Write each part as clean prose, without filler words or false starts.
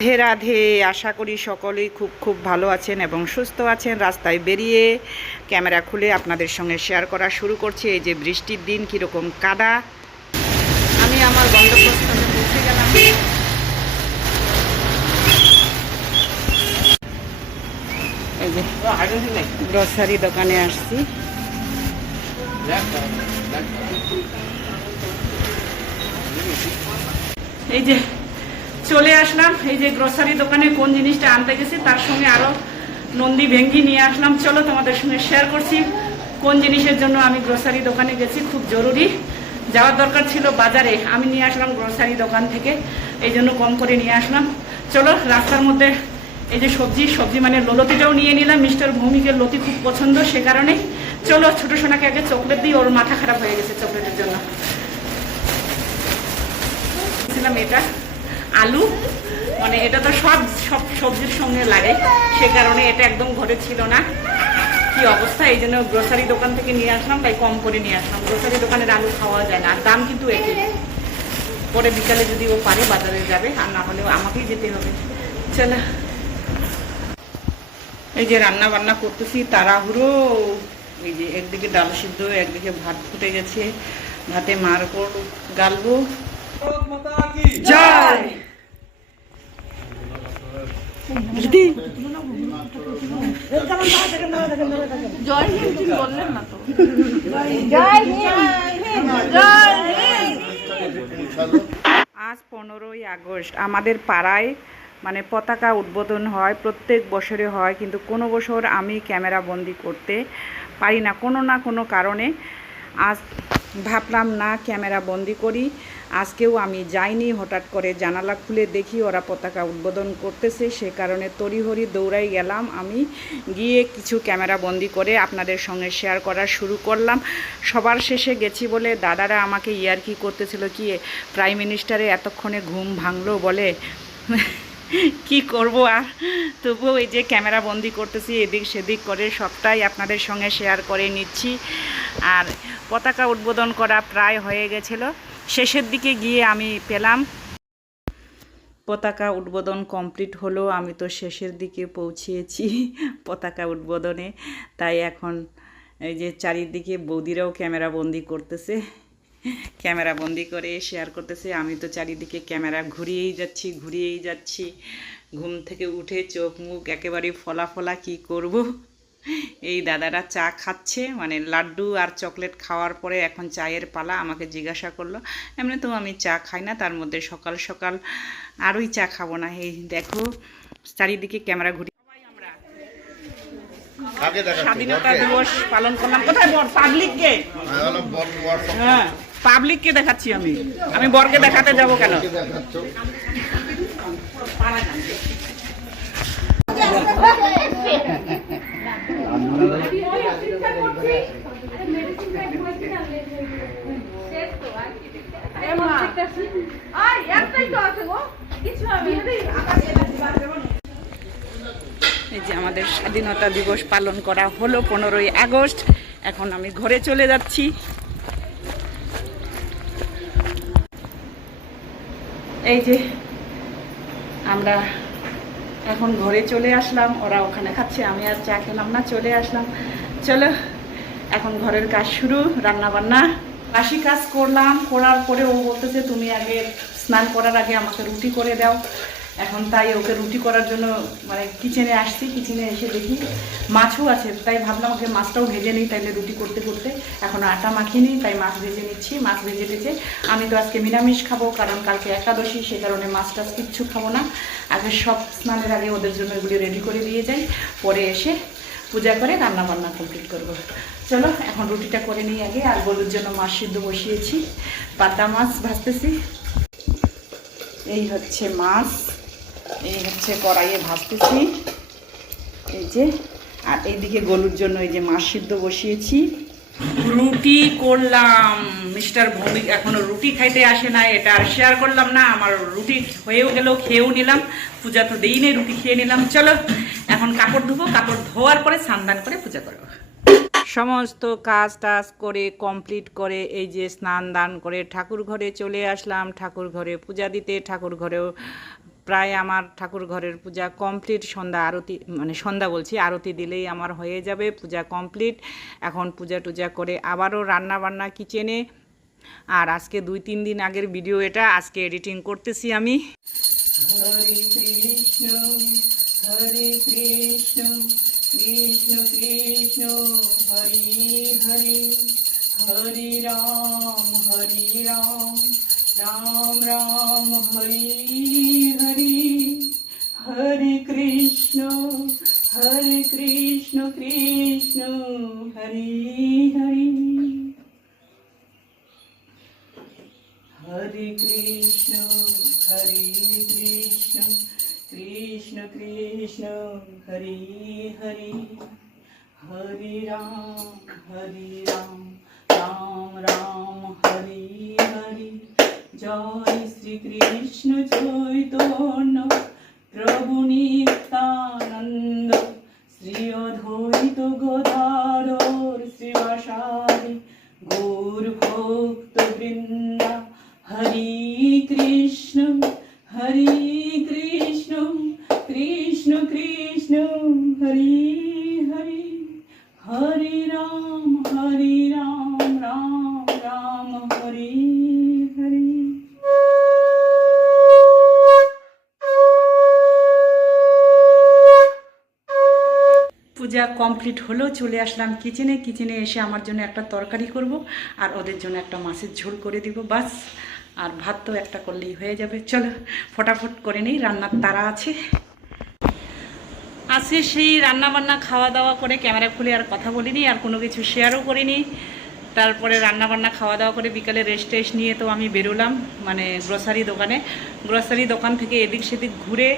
রাধে রাধে। আশা করি সকলেই খুব খুব ভালো আছেন এবং সুস্থ আছেন। রাস্তায় বেরিয়ে ক্যামেরা খুলে আপনাদের সঙ্গে শেয়ার করা শুরু করছি। এই যে বৃষ্টির দিন কীরকম কাদা। আমি আমার গন্তব্যস্থানে পৌঁছে গেলাম। এই যে গ্রসারি দোকানে আসছি। এই যে চলে আসলাম এই যে গ্রসারি দোকানে কোন জিনিসটা আনতে গেছি তার সঙ্গে আরও নন্দী ভেঙ্গি নিয়ে আসলাম। চলো তোমাদের সঙ্গে শেয়ার করছি কোন জিনিসের জন্য আমি গ্রসারি দোকানে গেছি। খুব জরুরি যাওয়ার দরকার ছিল বাজারে, আমি নিয়ে আসলাম গ্রসারি দোকান থেকে, এই জন্য কম করে নিয়ে আসলাম। চলো রাস্তার মধ্যে এই যে সবজি মানে লতিটাও নিয়ে নিলাম। মিস্টার ভৌমিকের লতি খুব পছন্দ, সে কারণে চলো ছোটো সোনাকে আগে চকলেট দিই, ওর মাথা খারাপ হয়ে গেছে চকলেটের জন্য। এটা আলু, মানে এটা তো সব সবজির সঙ্গে লাগে, সে কারণে এটা একদম ঘরে ছিল না। কি অবস্থা, এই জন্য গ্রোসারি দোকান থেকে নিয়ে আসলাম, তাই কম করে নিয়ে আসলাম। গ্রোসারি দোকানের আলু খাওয়া যায় না, আর দাম কিন্তু একই। পরে বিকালে যদি ও পারে বাজারে যাবে, আর না হলেও আমাকেই যেতে হবে। চলো এই যে রান্না বান্না করতেছি তাড়াহুড়ো। এই যে একদিকে ডাল সিদ্ধ, একদিকে ভাত ফুটে গেছে, ভাতে মার উপর গালবো। জয় আজ 15ই আগস্ট আমাদের পাড়ায় মানে পতাকা উদ্বোধন হয়, প্রত্যেক বছরে হয়, কিন্তু কোনো বছর আমি ক্যামেরা বন্দি করতে পারি না কোনো কোনো কারণে। আজ ভাবলাম না ক্যামেরা বন্দি করি। আজকেও আমি যাইনি, হঠাৎ করে জানালা খুলে দেখি ওরা পতাকা উদ্বোধন করতেছে, সে কারণে তড়িঘড়ি দৌড়াই গেলাম। আমি গিয়ে কিছু ক্যামেরা বন্দি করে আপনাদের সঙ্গে শেয়ার করা শুরু করলাম। সবার শেষে গেছি বলে দাদারা আমাকে ইয়ার্কি করতেছিল, কি প্রাইম মিনিস্টারে এতক্ষণে ঘুম ভাঙলো বলে। কি করব আর, তবুও এই যে ক্যামেরা বন্দি করতেছি, এদিক সেদিক করে সবটাই আপনাদের সঙ্গে শেয়ার করে নিচ্ছি। আর পতাকা উদ্বোধন করা প্রায় হয়ে গেছিল, শেষের দিকে গিয়ে আমি পেলাম পতাকা উদ্বোধন কমপ্লিট হলো। আমি তো শেষের দিকে পৌঁছেছি পতাকা উদ্বোধনে, তাই এখন এই যে চারিদিকে বৌদিরাও ক্যামেরা বন্দি করতেছে, ক্যামেরা বন্দি করে শেয়ার করতেছে। আমি তো চারিদিকে ক্যামেরা ঘুরিয়েই যাচ্ছি। ঘুম থেকে উঠে চোখ মুখ একেবারে ফলা ফলা, কি করব। এই দাদারা চা খাচ্ছে, মানে লাড্ডু আর চকলেট খাওয়ার পরে এখন চায়ের পালা। আমাকে জিজ্ঞাসা করলো, এমনি তো আমি চা খাই না, তার মধ্যে সকাল সকাল আরই চা খাবো না। এই দেখো চারিদিকে ক্যামেরা ঘুরি। স্বাধীনতা দিবস পালন করলাম। কোথায় বর? পাবলিককে, হ্যাঁ পাবলিককে দেখাচ্ছি আমি। আমি বরকে দেখাতে যাব কেন? এই যে আমাদের স্বাধীনতা দিবস পালন করা হলো 15ই আগস্ট। এখন আমি ঘরে চলে যাচ্ছি। এই যে আমরা এখন ঘরে চলে আসলাম, ওরা ওখানে খাচ্ছে, আমি আর চা খেলাম না, চলে আসলাম। চলো এখন ঘরের কাজ শুরু, রান্না বান্না। বাসি কাজ করলাম, করার পরে ও বলতেছে তুমি আগে স্নান করার আগে আমাকে রুটি করে দাও। এখন তাই ওকে রুটি করার জন্য মানে কিচেনে আসছি। কিচেনে এসে দেখি মাছও আছে, তাই ভাবলাম ওকে মাছটাও ভেজে নিই, তাইলে রুটি করতে করতে। এখন আটা মাখিনি, তাই মাছ ভেজে নিচ্ছি। মাছ ভেজে টেজে আমি তো আজকে নিরামিষ খাবো, কারণ কালকে একাদশী, সে কারণে মাছ টাছ কিচ্ছু খাবো না। আগে সব স্নানের আগে ওদের জন্য এগুলি রেডি করে দিয়ে যাই, পরে এসে পূজা করে রান্না বান্না কমপ্লিট করবো। চলো এখন রুটিটা করে নিই আগে। আর গরুর জন্য মাছ সিদ্ধ বসিয়েছি, পাতা মাছ ভাজতেছি। এই হচ্ছে মাছ, এই হচ্ছে কড়াইয়ে ভাজতেছি এই যে। আর এইদিকে গরুর জন্য এই যে মাছ সিদ্ধ বসিয়েছি। রুটি করলাম। মিস্টার ভৌমিক এখনো রুটি খাইতে আসে না, এটা আর শেয়ার করলাম না। আমার রুটি হয়েও গেল, খেয়েও নিলাম, পূজা তো দেই নেই, রুটি খেয়ে নিলাম। চলো এখন কাপড় ধুবো, কাপড় ধোয়ার পরে স্নান করে পূজা করবো। সমস্ত কাজ টাজ করে কমপ্লিট করে এই যে স্নান দান করে ঠাকুর ঘরে চলে আসলাম। ঠাকুর ঘরে পূজা দিতে, ঠাকুর ঘরেও প্রায় আমার ঠাকুর ঘরের পূজা কমপ্লিট। সন্ধ্যা আরতি, মানে সন্ধ্যা বলছি, আরতি দিলেই আমার হয়ে যাবে পূজা কমপ্লিট। এখন পূজা টুজা করে আবারও রান্না বান্না কিচেনে। আর আজকে 2-3 দিন আগের ভিডিও এটা, আজকে এডিটিং করতেছি আমি। হরে কৃষ্ণ হরে কৃষ্ণ কৃষ্ণ কৃষ্ণ হরে হরে, হরে রাম রাম রাম হরে হরে, হরে কৃষ্ণ কৃষ্ণ হরে হরে, হরে কৃষ্ণ কৃষ্ণ কৃষ্ণ হরে হরে, হরে রাম রাম রাম হরে হরে। জয় শ্রীকৃষ্ণ চৈতন্য প্রভু নিত্যানন্দ, শ্রী অদ্বৈত গদাধর শ্রীবাসাদি গৌর ভক্ত বৃন্দা। হরে কৃষ্ণ কৃষ্ণ কৃষ্ণ হরে হরে, হরে রাম রাম রাম হরে হরে। পূজা কমপ্লিট হলো, চলে আসলাম কিচেনে। কিচেনে এসে আমার জন্য একটা তরকারি করব আর ওদের জন্য একটা মাছের ঝোল করে দিব, বাস। আর ভাত তো একটা করলেই হয়ে যাবে। চলো ফটাফট করে নিই, রান্নার তাড়া আছে। আজকে সেই রান্না বান্না খাওয়া দাওয়া করে ক্যামেরা খুলে আর কথা বলিনি, আর কোনো কিছু শেয়ারও করিনি। তারপরে রান্না বান্না খাওয়া দাওয়া করে বিকালে রেস্ট নিয়ে তো আমি বেরোলাম, মানে গ্রোসারি দোকান থেকে এদিক সেদিক ঘুরে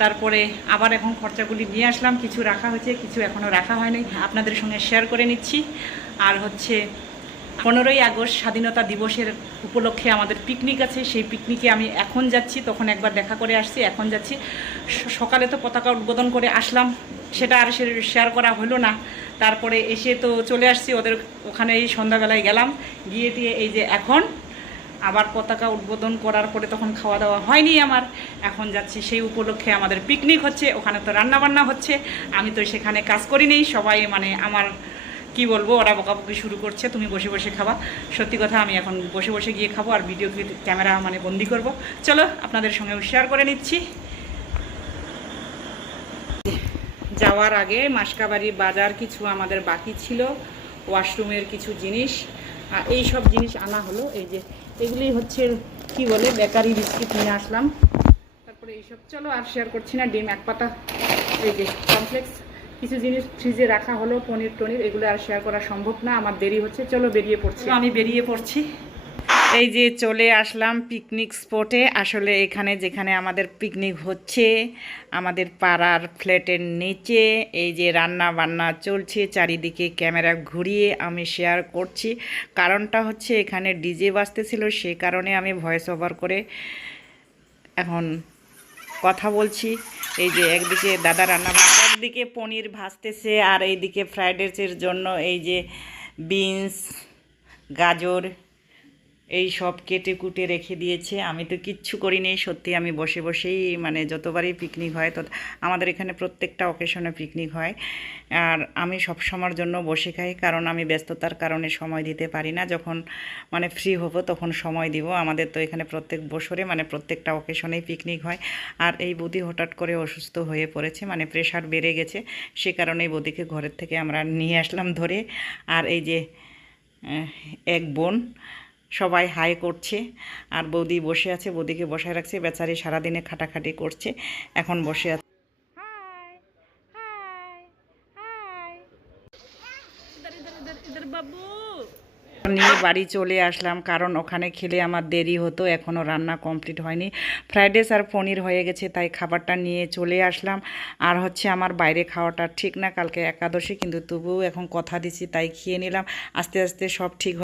তারপরে আবার এখন খরচাগুলি নিয়ে আসলাম। কিছু রাখা হয়েছে, কিছু এখনও রাখা হয়নি, আপনাদের সঙ্গে শেয়ার করে নিচ্ছি। আর হচ্ছে 15ই আগস্ট স্বাধীনতা দিবসের উপলক্ষে আমাদের পিকনিক আছে, সেই পিকনিকে আমি এখন যাচ্ছি। তখন একবার দেখা করে আসছি, এখন যাচ্ছি। সকালে তো পতাকা উদ্বোধন করে আসলাম, সেটা আর শেয়ার করা হলো না। তারপরে এসে তো চলে আসছি ওদের ওখানে, এই সন্ধ্যাবেলায় গেলাম, গিয়ে দিয়ে এই যে এখন আবার পতাকা উদ্বোধন করার পরে তখন খাওয়া দাওয়া হয়নি আমার। এখন যাচ্ছি, সেই উপলক্ষে আমাদের পিকনিক হচ্ছে, ওখানে তো রান্নাবান্না হচ্ছে। আমি তো সেখানে কাজ করিনি, সবাই মানে আমার কি বলবো, ওরা বকাবকি শুরু করছে, তুমি বসে বসে খাবা। সত্যি কথা, আমি এখন বসে বসে গিয়ে খাবো আর ভিডিও ক্যামেরা মানে বন্দি করব। চলো আপনাদের সঙ্গেও শেয়ার করে নিচ্ছি। যাওয়ার আগে মাসকাবাড়ি বাজার কিছু আমাদের বাকি ছিল, ওয়াশরুমের কিছু জিনিস, এই সব জিনিস আনা হলো। এই যে এগুলি হচ্ছে কি বলে, বেকারি বিস্কিট নিয়ে আসলাম। তারপরে এইসব, চলো আর শেয়ার করছি না। ডিম 1 পাতা, এই যে কমপ্লেক্স, কিছু জিনিস ফ্রিজে রাখা হলো, পনির টনির, এগুলো আর শেয়ার করা সম্ভব না, আমার দেরি হচ্ছে। চলো বেরিয়ে পড়ছি, আমি বেরিয়ে পড়ছি। এই যে চলে আসলাম পিকনিক স্পটে। আসলে এখানে যেখানে আমাদের পিকনিক হচ্ছে, আমাদের পাড়ার ফ্ল্যাটের নিচে এই যে রান্না বান্না চলছে, চারিদিকে ক্যামেরা ঘুরিয়ে আমি শেয়ার করছি। কারণটা হচ্ছে এখানে ডিজে বাজতেছিল, সে কারণে আমি ভয়েস ওভার করে এখন কথা বলছি। এই যে একদিকে দাদা রান্না, একদিকে পনির ভাজতেছে, আর এইদিকে ফ্রাইড রাইসের জন্য এই যে বিনস, গাজর এই সব কেটে কুটে রেখে দিয়েছে। আমি তো কিচ্ছু করিনি, সত্যি আমি বসে বসেই, মানে যতবারই পিকনিক হয় তো আমাদের এখানে প্রত্যেকটা অকেশনে পিকনিক হয়, আর আমি সব সময়ের জন্য বসে খাই, কারণ আমি ব্যস্ততার কারণে সময় দিতে পারি না। যখন মানে ফ্রি হব তখন সময় দিব। আমাদের তো এখানে প্রত্যেক বছরে মানে প্রত্যেকটা অকেশনেই পিকনিক হয়। আর এই বৌদি হঠাৎ করে অসুস্থ হয়ে পড়েছে, মানে প্রেশার বেড়ে গেছে, সে কারণে এই বৌদিকে ঘরের থেকে আমরা নিয়ে আসলাম ধরে। আর এই যে এক বোন, সবাই হাই করছে, আর বৌদি বসে আছে, বৌদিকে বসায় রাখছে, বেচারি সারাদিনে খাটাখাটি করছে, এখন বসে আছে। নিয়ে বাড়ি চলে আসলাম, কারণ ওখানে খেলে আমার দেরি হতো, এখনও রান্না কমপ্লিট হয়নি। ফ্রাইড রাইস আর পনির হয়ে গেছে, তাই খাবারটা নিয়ে চলে আসলাম। আর হচ্ছে আমার বাইরে খাওয়াটা ঠিক না, কালকে একাদশী, কিন্তু তবুও এখন কথা দিছি তাই খেয়ে নিলাম। আস্তে আস্তে সব ঠিক